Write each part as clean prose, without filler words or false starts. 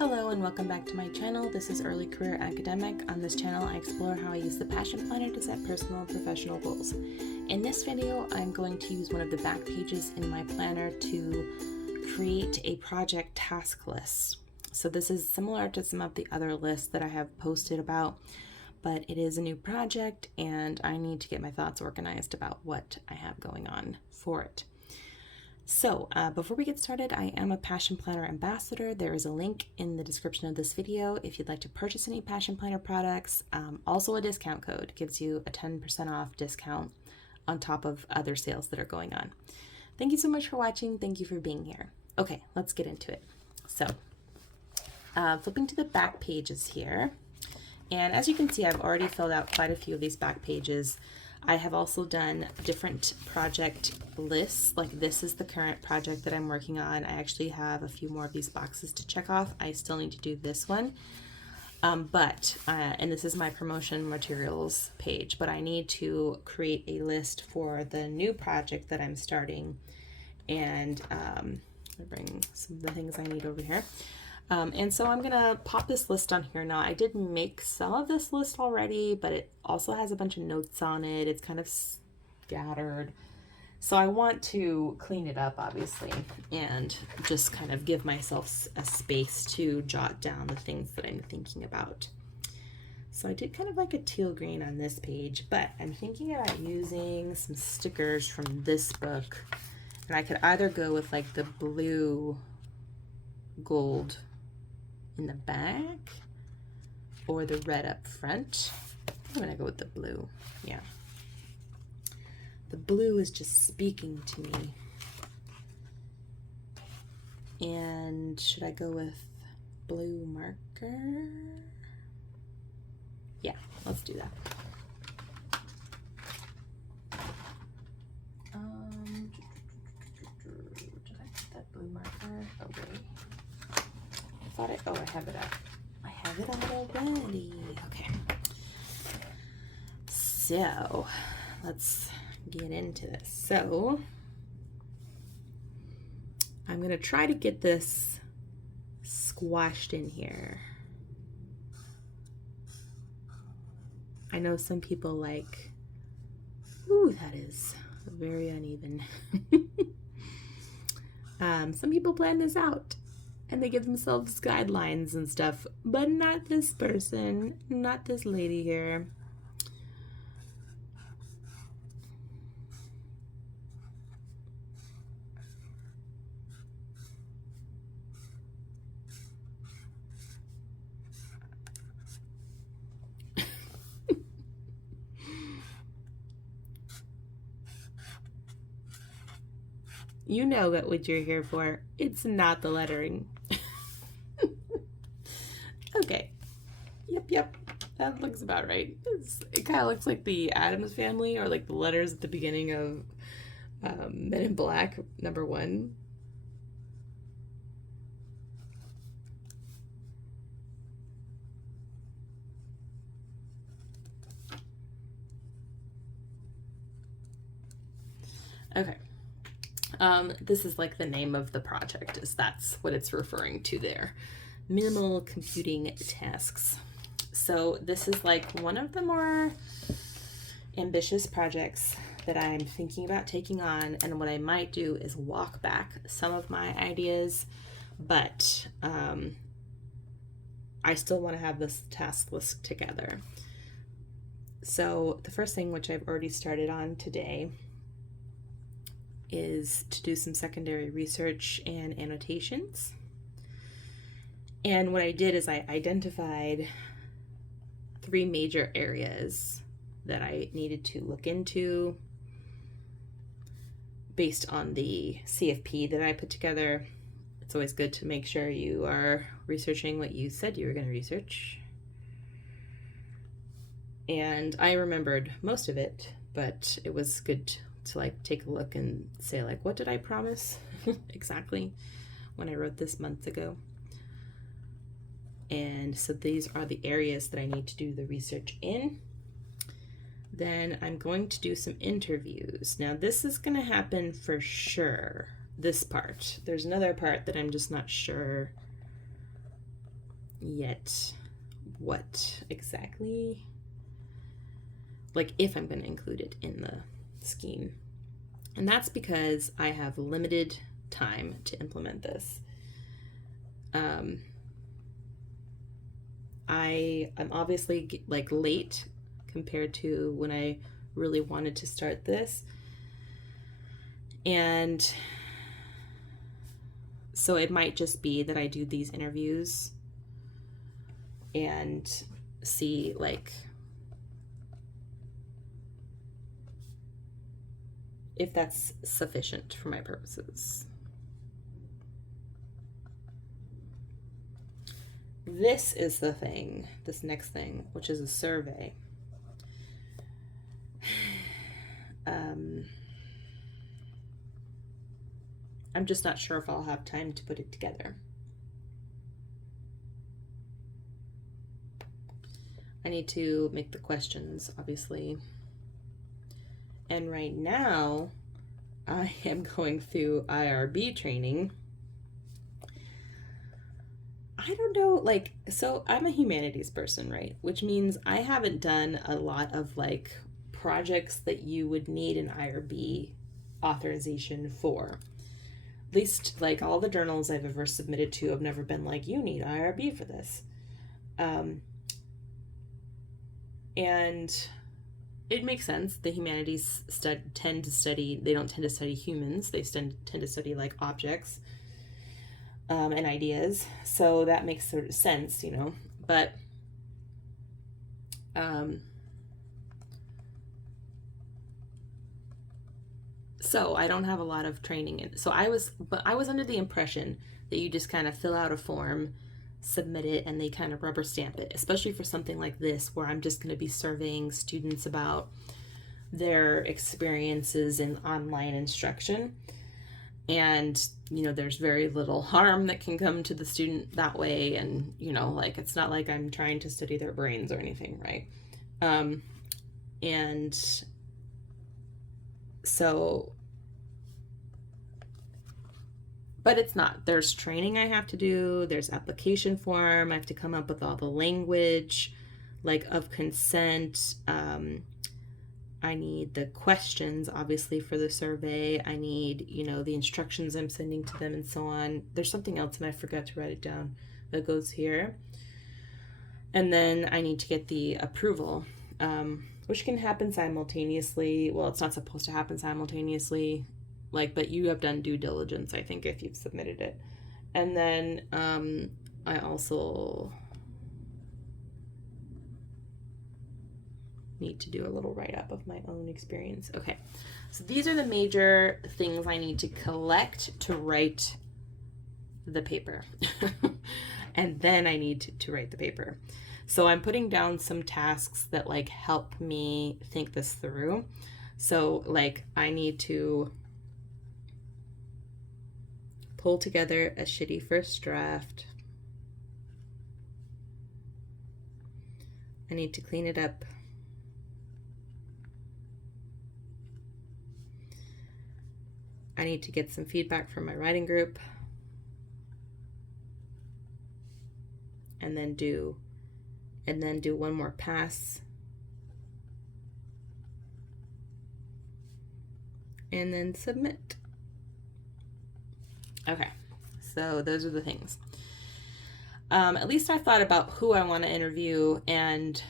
Hello and welcome back to my channel. This is Early Career Academic. On this channel, I explore how I use the Passion Planner to set personal and professional goals. In this video, I'm going to use one of the back pages in my planner to create a project task list. So this is similar to some of the other lists that I have posted about, but it is a new project and I need to get my thoughts organized about what I have going on for it. So before we get started, I am a Passion Planner ambassador. There is a link in the description of this video if you'd like to purchase any Passion Planner products. Also a discount code gives you a 10% off discount on top of other sales that are going on. Thank you so much for watching. Thank you for being here. Okay, let's get into it. So flipping to the back pages here. And as you can see, I've already filled out quite a few of these back pages. I have also done different project lists, like this is the current project that I'm working on. I actually have a few more of these boxes to check off. I still need to do this one, and this is my promotion materials page, but I need to create a list for the new project that I'm starting, and I'll bring some of the things I need over here. And so I'm gonna pop this list on here. Now I did make some of this list already, but it also has a bunch of notes on it. It's kind of scattered. So I want to clean it up, obviously, and just kind of give myself a space to jot down the things that I'm thinking about. So I did kind of like a teal green on this page, but I'm thinking about using some stickers from this book. And I could either go with like the blue gold in the back or the red up front. I'm gonna go with the blue. Yeah, the blue is just speaking to me. And should I go with blue marker? Yeah, let's do that. Did I put that blue marker away? I have it out. I have it out already. Okay. So let's get into this. So I'm going to try to get this squashed in here. I know some people like, ooh, that is very uneven. Some people plan this out and they give themselves guidelines and stuff, but not this person, not this lady here. You know what you're here for. It's not the lettering. Okay. Yep. That looks about right. It kind of looks like the Addams Family, or like the letters at the beginning of Men in Black #1. Okay. This is like the name of the project, that's what it's referring to there. Minimal computing tasks. So this is like one of the more ambitious projects that I'm thinking about taking on, and what I might do is walk back some of my ideas, but I still want to have this task list together. So the first thing, which I've already started on today, is to do some secondary research and annotations. And what I did is I identified 3 major areas that I needed to look into based on the CFP that I put together. It's always good to make sure you are researching what you said you were going to research. And I remembered most of it, but it was good to like take a look and say like, what did I promise exactly when I wrote this months ago? And so these are the areas that I need to do the research in. Then I'm going to do some interviews. Now this is going to happen for sure, this part. There's another part that I'm just not sure yet what exactly, like if I'm going to include it in the scheme. And that's because I have limited time to implement this. I'm obviously like late compared to when I really wanted to start this. And so it might just be that I do these interviews and see like if that's sufficient for my purposes. This is the thing, this next thing, which is a survey. I'm just not sure if I'll have time to put it together. I need to make the questions, obviously. And right now, I am going through IRB training. I don't know, like, so I'm a humanities person, right? Which means I haven't done a lot of like projects that you would need an IRB authorization for. At least like all the journals I've ever submitted to have never been like, you need IRB for this. And it makes sense. The humanities they don't tend to study humans. They tend to study like objects and ideas. So that makes sort of sense, you know. But so I don't have a lot of training in. So I was under the impression that you just kind of fill out a form, submit it, and they kind of rubber stamp it, especially for something like this where I'm just going to be surveying students about their experiences in online instruction. And, you know, there's very little harm that can come to the student that way. And, you know, like, it's not like I'm trying to study their brains or anything, right? And so, but it's not. There's training I have to do. There's application form. I have to come up with all the language, like, of consent. I need the questions, obviously, for the survey. I need, you know, the instructions I'm sending to them and so on. There's something else, and I forgot to write it down, that goes here. And then I need to get the approval, which can happen simultaneously. Well, it's not supposed to happen simultaneously, like, but you have done due diligence, I think, if you've submitted it. And then I also need to do a little write-up of my own experience. Okay, so these are the major things I need to collect to write the paper. And then I need to write the paper. So I'm putting down some tasks that like help me think this through. So like I need to pull together a shitty first draft. I need to clean it up. I need to get some feedback from my writing group. And then do one more pass. And then submit. Okay, so those are the things. At least I thought about who I want to interview and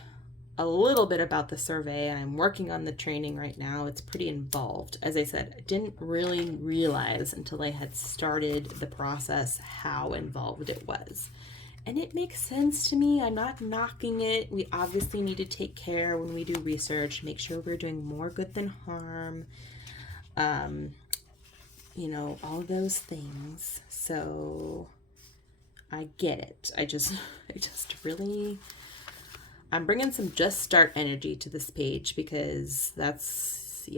a little bit about the survey. I'm working on the training right now. It's pretty involved. As I said, I didn't really realize until I had started the process how involved it was. And it makes sense to me. I'm not knocking it. We obviously need to take care when we do research, make sure we're doing more good than harm. You know, all those things. So I get it. I just really, I'm bringing some just start energy to this page because that's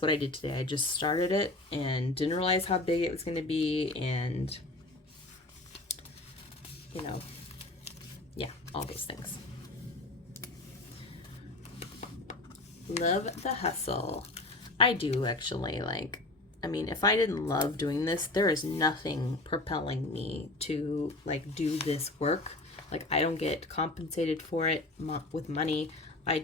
what I did today. I just started it and didn't realize how big it was going to be, and you know, yeah, all those things. Love the hustle. I do actually. Like, I mean, if I didn't love doing this, there is nothing propelling me to like do this work Like, I don't get compensated for it with money. I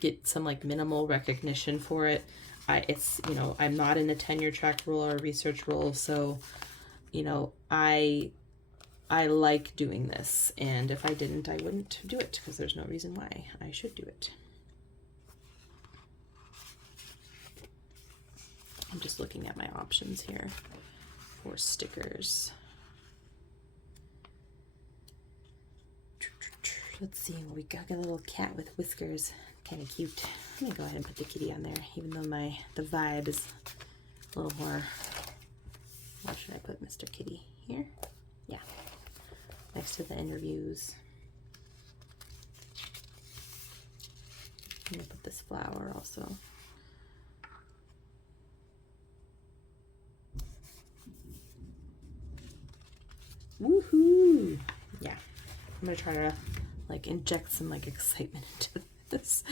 get some like minimal recognition for it. It's, you know, I'm not in a tenure track role or a research role, so, you know, I like doing this, and if I didn't, I wouldn't do it, because there's no reason why I should do it. I'm just looking at my options here for stickers. Let's see what we got. Got a little cat with whiskers, kind of cute. Let me go ahead and put the kitty on there, even though the vibe is a little more. Where should I put Mr. Kitty? Here? Yeah, next to the interviews. I'm gonna put this flower also. Woohoo! Yeah, I'm gonna try to like inject some like excitement into this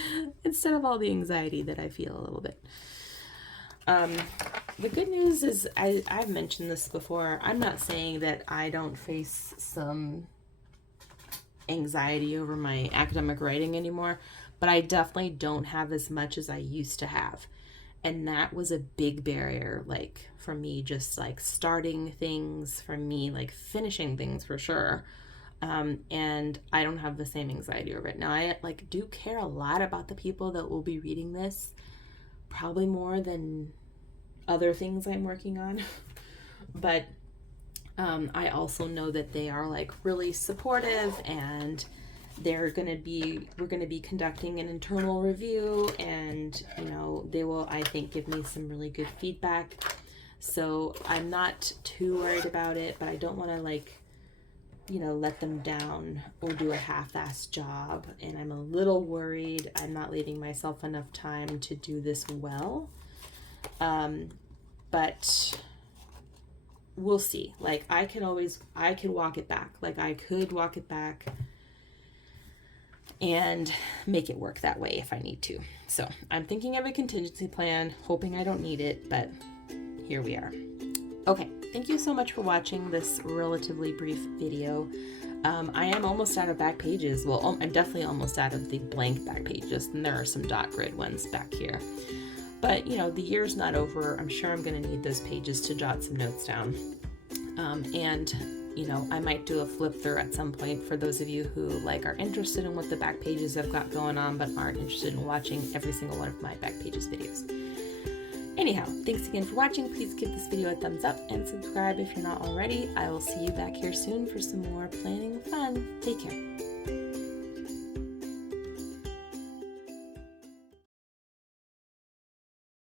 instead of all the anxiety that I feel a little bit. The good news is I've mentioned this before. I'm not saying that I don't face some anxiety over my academic writing anymore, but I definitely don't have as much as I used to have. And that was a big barrier, like for me, just like starting things, for me, like finishing things for sure. And I don't have the same anxiety over it. Now, I like do care a lot about the people that will be reading this, probably more than other things I'm working on. But I also know that they are like really supportive, and we're going to be conducting an internal review, and you know, they will, I think, give me some really good feedback. So I'm not too worried about it, but I don't want to like, you know, let them down or do a half-assed job. And I'm a little worried I'm not leaving myself enough time to do this well. But we'll see. Like, I could walk it back. Like, I could walk it back and make it work that way if I need to. So I'm thinking of a contingency plan, hoping I don't need it, but here we are. Okay, thank you so much for watching this relatively brief video. I am almost out of back pages. Well, I'm definitely almost out of the blank back pages, and there are some dot grid ones back here. But, you know, the year's not over. I'm sure I'm going to need those pages to jot some notes down. And, you know, I might do a flip through at some point for those of you who like are interested in what the back pages I've got going on, but aren't interested in watching every single one of my back pages videos. Anyhow, thanks again for watching. Please give this video a thumbs up and subscribe if you're not already. I will see you back here soon for some more planning fun. Take care.